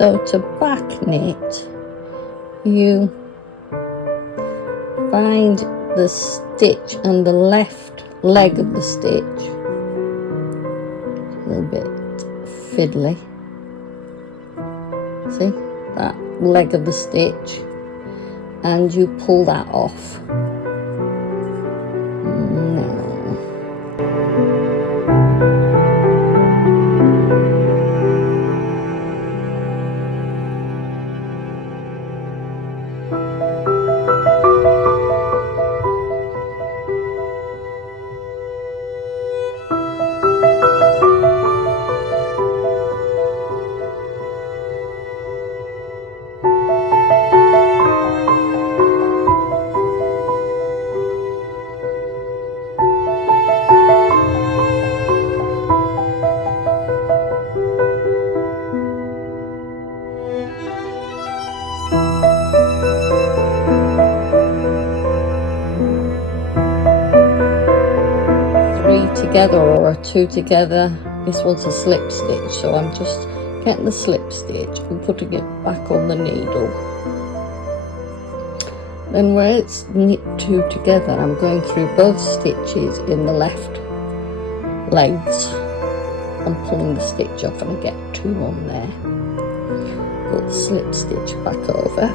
So to back knit, you find the stitch and the left leg of the stitch, a little bit fiddly, see that leg of the stitch, and you pull that off. Together or a two together. This one's a slip stitch, so I'm just getting the slip stitch and putting it back on the needle. Then where it's knit two together, I'm going through both stitches in the left legs and pulling the stitch off, and I get two on there. Put the slip stitch back over.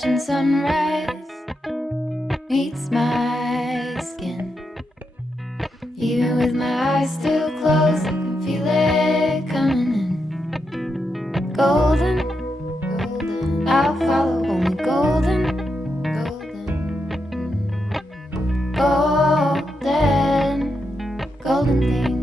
watching sunrise meets my skin. Even with my eyes still closed, I can feel it coming in. Golden, golden, I'll follow only golden, golden, golden, golden things.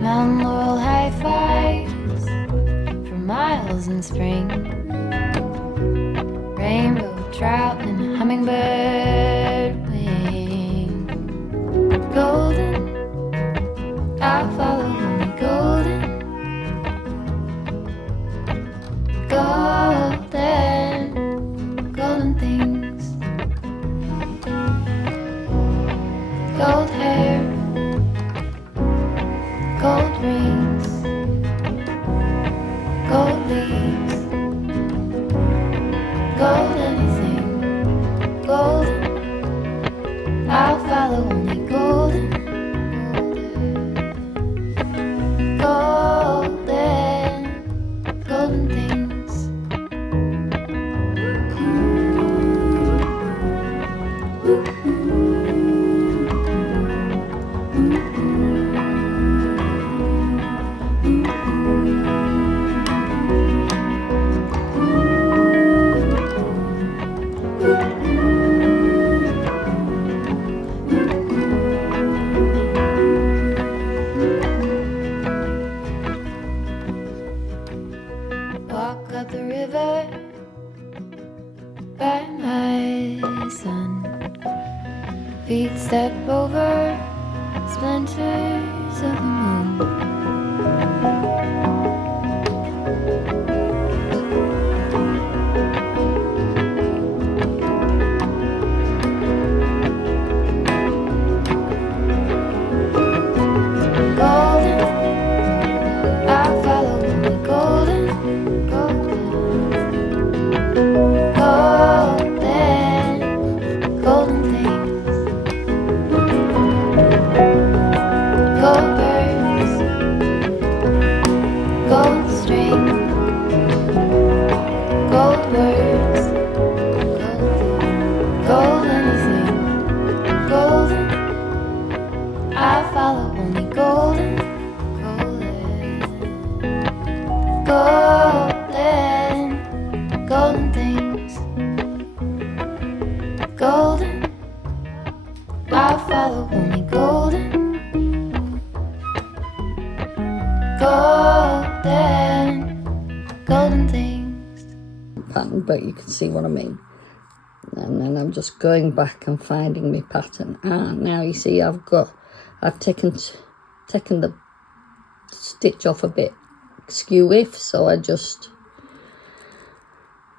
Mountain laurel high fives for miles in spring. Rainbow trout and a hummingbird wing. Golden, I'll follow only golden, golden, golden things. Gold hair, gold rings, gold leaves, gold anything, golden, I'll follow only golden, golden, golden things. Walk up the river by my sun. Feet step over splinters of the moon. Golden, I'll follow only golden, golden, golden, golden things. Gold birds, gold string, gold words, gold anything, golden, I'll follow only golden, golden, golden, golden things. Golden, I'll follow only golden, golden, golden things. Pattern, but you can see what I mean. And then I'm just going back and finding my pattern. Now you see I've taken the stitch off a bit skew-if, so I just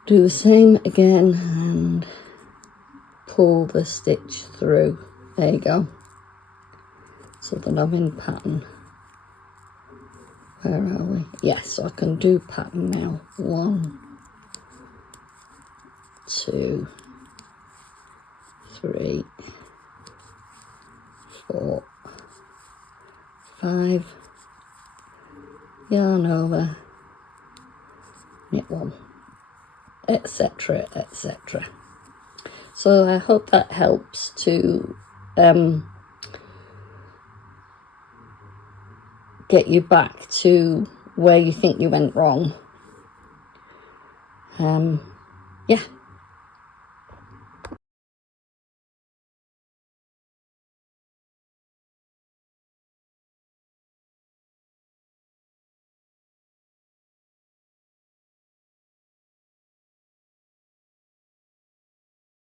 do the same again and pull the stitch through. There you go. So that I'm in pattern. Where are we? Yes, so I can do pattern now. 1, 2, 3, 4, 5, yarn over, knit 1, etc, etc. So I hope that helps to get you back to where you think you went wrong. Yeah.